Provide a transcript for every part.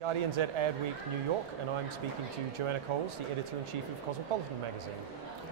Guardian's at Adweek New York, and I'm speaking to Joanna Coles, the editor-in-chief of Cosmopolitan magazine.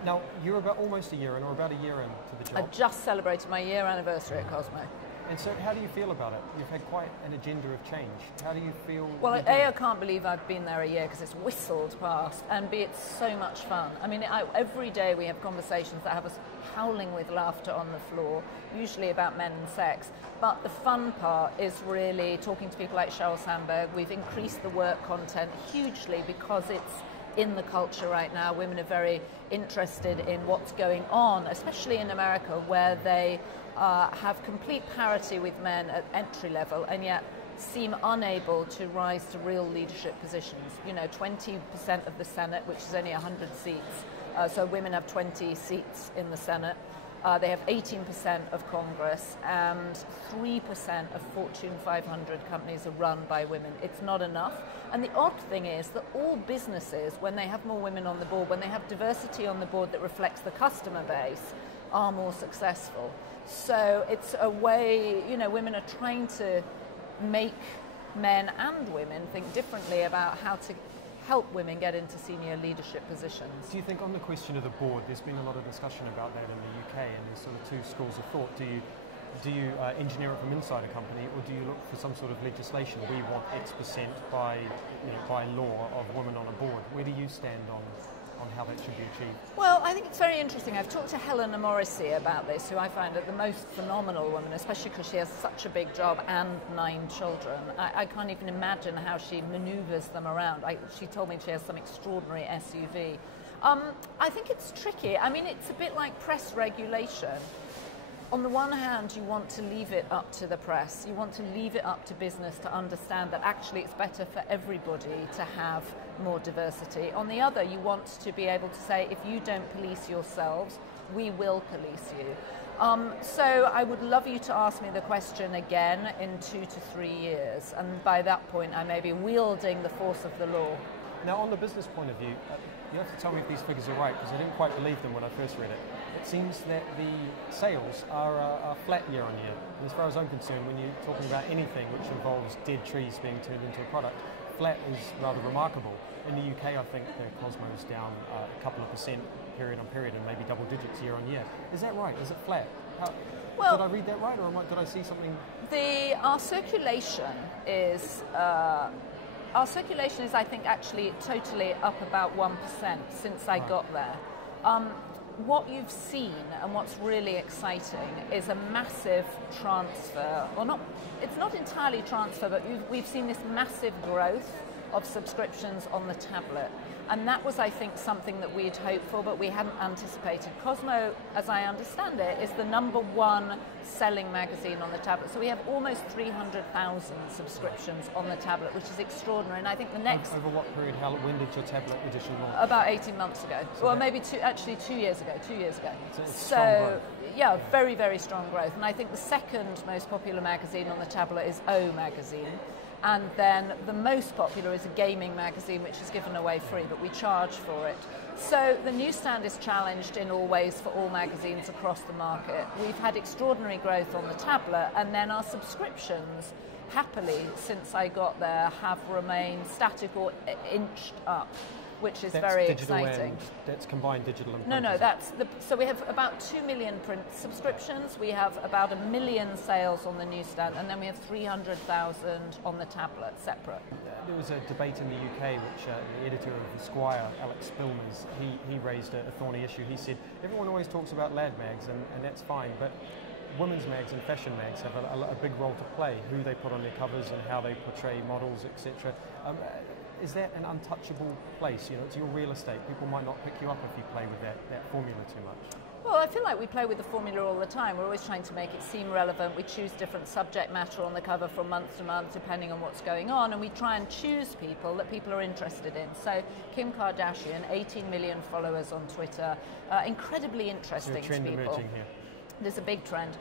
Now, you're about almost a year in, or about a year into the job. I just celebrated my year anniversary at Cosmo. And so how do you feel about it? You've had quite an agenda of change. How do you feel? Well, A, I can't believe I've been there a year because it's whistled past, and B, it's so much fun. I mean, every day we have conversations that have us howling with laughter on the floor, usually about men and sex. But the fun part is really talking to people like Sheryl Sandberg. We've increased the work content hugely because it's in the culture right now. Women are very interested in what's going on, especially in America, where they have complete parity with men at entry level and yet seem unable to rise to real leadership positions. You know, 20% of the Senate, which is only 100 seats, so women have 20 seats in the Senate. They have 18% of Congress, and 3% of Fortune 500 companies are run by women. It's not enough. And the odd thing is that all businesses, when they have more women on the board, when they have diversity on the board that reflects the customer base, are more successful. So it's a way, you know, women are trying to make men and women think differently about how to help women get into senior leadership positions. Do you think on the question of the board, there's been a lot of discussion about that in the UK, and there's sort of two schools of thought. Do you engineer it from inside a company, or do you look for some sort of legislation? We want X% by law of women on a board. Where do you stand on how that should be achieved? Well, I think it's very interesting. I've talked to Helena Morrissey about this, who I find the most phenomenal woman, especially because she has such a big job and 9 children. I can't even imagine how she maneuvers them around. She told me she has some extraordinary SUV. I think it's tricky. I mean, it's a bit like press regulation. On the one hand, you want to leave it up to the press. You want to leave it up to business to understand that actually it's better for everybody to have more diversity. On the other, you want to be able to say, if you don't police yourselves, we will police you. So I would love you to ask me the question again in 2 to 3 years, and by that point I may be wielding the force of the law. Now, on the business point of view, you have to tell me if these figures are right, because I didn't quite believe them when I first read it. It seems that the sales are flat year on year. And as far as I'm concerned, when you're talking about anything which involves dead trees being turned into a product, flat is rather remarkable. In the UK, I think the Cosmo's down a couple of percent period on period, and maybe double digits year on year. Is that right? Is it flat? Did I read that right, or did I see something? Our circulation is, I think, actually totally up about 1% since I got there. What you've seen and what's really exciting is a massive transfer, it's not entirely transfer, but we've seen this massive growth of subscriptions on the tablet. And that was, I think, something that we'd hoped for, but we hadn't anticipated. Cosmo, as I understand it, is the #1 selling magazine on the tablet. So we have almost 300,000 subscriptions on the tablet, which is extraordinary. And I think the next... Over what period? When did your tablet edition launch? About 18 months ago. So well, maybe 2 years ago. 2 years ago. So yeah, very, very strong growth. And I think the second most popular magazine on the tablet is O magazine. And then the most popular is a gaming magazine, which is given away free, but we charge for it. So the newsstand is challenged in all ways for all magazines across the market. We've had extraordinary growth on the tablet, and then our subscriptions, happily, since I got there, have remained static or inched up, which is very exciting. That's combined digital and print? No, so we have about 2 million print subscriptions, we have about 1 million sales on the newsstand, and then we have 300,000 on the tablet, separate. There was a debate in the UK which the editor of Esquire, Alex Spilmers, he raised a thorny issue. He said, everyone always talks about lad mags, and that's fine, but women's mags and fashion mags have a big role to play, who they put on their covers and how they portray models, etc. Is that an untouchable place? You know, it's your real estate. People might not pick you up if you play with that formula too much. Well, I feel like we play with the formula all the time. We're always trying to make it seem relevant. We choose different subject matter on the cover from month to month, depending on what's going on, and we try and choose people that people are interested in. So Kim Kardashian, 18 million followers on Twitter, incredibly interesting to people. Emerging here. There's a big trend.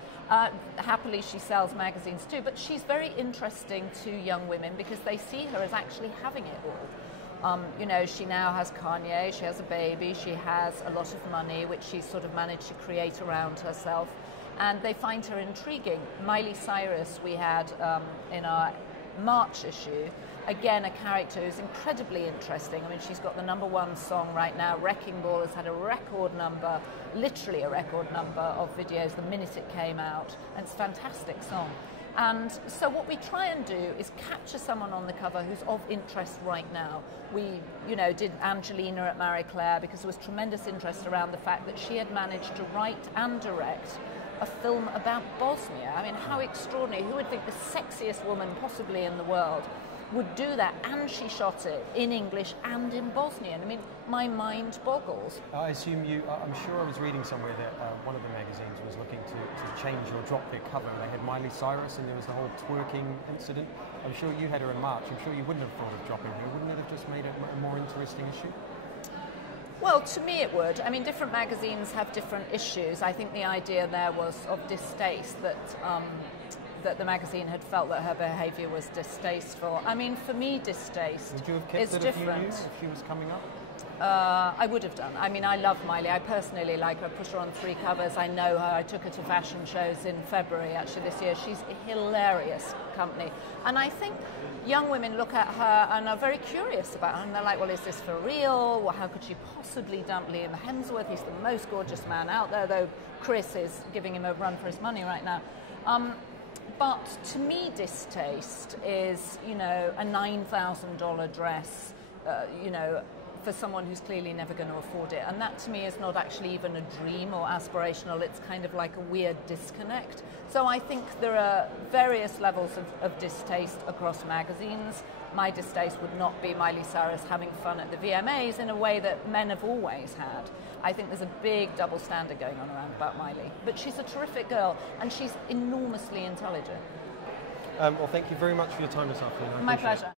Happily, she sells magazines too, but she's very interesting to young women because they see her as actually having it all. You know, she now has Kanye, she has a baby, she has a lot of money, which she's sort of managed to create around herself, and they find her intriguing. Miley Cyrus we had in our March issue, again, a character who's incredibly interesting. I mean, she's got the #1 song right now. Wrecking Ball has had a record number, literally a record number of videos the minute it came out, and it's a fantastic song. And so what we try and do is capture someone on the cover who's of interest right now. We, did Angelina at Marie Claire because there was tremendous interest around the fact that she had managed to write and direct a film about Bosnia. I mean, how extraordinary. Who would think the sexiest woman possibly in the world would do that? And she shot it in English and in Bosnian. I mean, my mind boggles. I assume I'm sure I was reading somewhere that one of the magazines was looking to change or drop their cover. They had Miley Cyrus and there was the whole twerking incident. I'm sure you had her in March. I'm sure you wouldn't have thought of dropping her. Wouldn't it have just made it a more interesting issue? Well, to me it would. I mean, different magazines have different issues. I think the idea there was of distaste, that the magazine had felt that her behaviour was distasteful. I mean, for me, distaste would you have kept is it different. If she was coming up? I would have done. I mean, I love Miley. I personally like her. I put her on 3 covers. I know her. I took her to fashion shows in February, actually, this year. She's a hilarious company. And I think young women look at her and are very curious about her. And they're like, well, is this for real? Well, how could she possibly dump Liam Hemsworth? He's the most gorgeous man out there, though Chris is giving him a run for his money right now. But to me, distaste is, a $9,000 dress, for someone who's clearly never going to afford it. And that to me is not actually even a dream or aspirational. It's kind of like a weird disconnect. So I think there are various levels of distaste across magazines. My distaste would not be Miley Cyrus having fun at the VMAs in a way that men have always had. I think there's a big double standard going on around about Miley. But she's a terrific girl and she's enormously intelligent. Well, thank you very much for your time this afternoon. My pleasure.